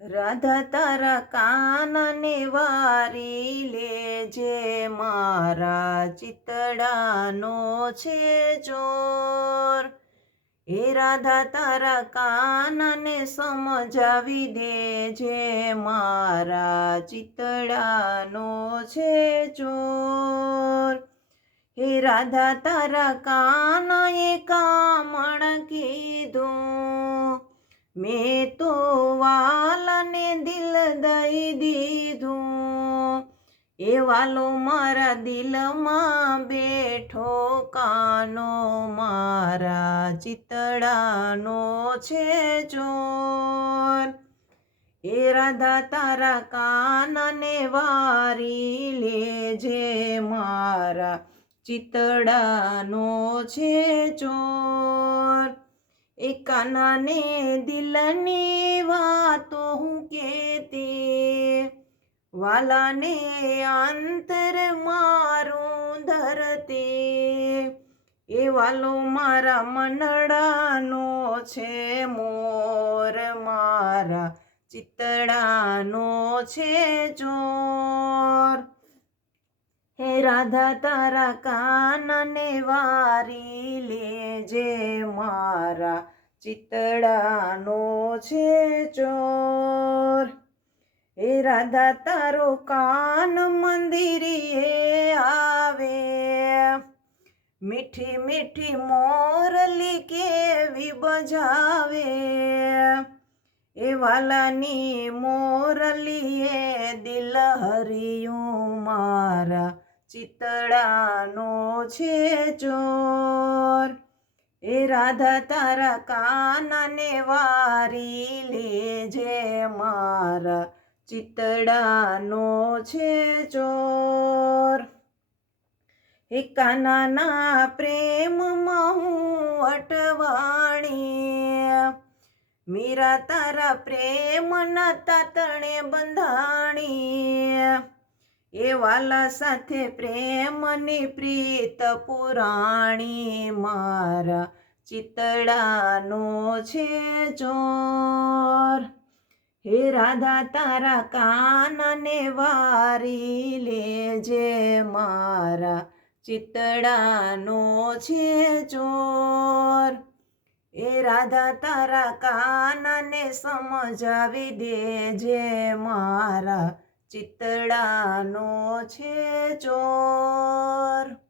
રાધા તારા કાનને વારી લેજે, મારા ચિતડાનો છે જોર. એ રાધા તારા કાનને સમજાવી દેજે, મારા ચિતડાનો છે ચોર હે રાધા તારા કાનએ કામણ કીધું મેં તો વાલને દિલ દઈ દીધું. એ વાલો મારા દિલમાં બેઠો કાનો, મારા ચિતડાનો છે ચોર. એ રાધા તારા કાનને વારી લેજે, મારા ચિતડાનો છે ચોર. એ કાનાને દિલની વાતો હું કેતી. વાલાને અંતર મારું ધરતે. એ વાલો મારા મનડાનો છે, મોર મારા ચિતડાનો છે, ચોર. હે રાધા, તારા કાનને વારી લેજે મારા ચિતડાનો છે ચોર. હે રાધા, તારો કાન મંદિરીએ આવે. મીઠી મીઠી મોરલી કેવી બજાવે એ વાલાની મોરલીએ દિલ હરિયું મારા ચિતડાનો છે ચોર. એ રાધા તારા કાનને વારી લેજે મારા. ચિતડાનો છે ચોર. એ કાનાના પ્રેમમાં હું અટવાણી મીરા તારા પ્રેમના તાતણે બંધાણી એ વાલા સાથે પ્રેમની પ્રીત પુરાણી મારા ચિતડાનો છે ચોર હે રાધા, તારા કાનને વારી લેજે મારા ચિતડાનો છે ચોર એ રાધા, તારા કાનને સમજાવી દેજે મારા ચિતડાનો છે ચોર.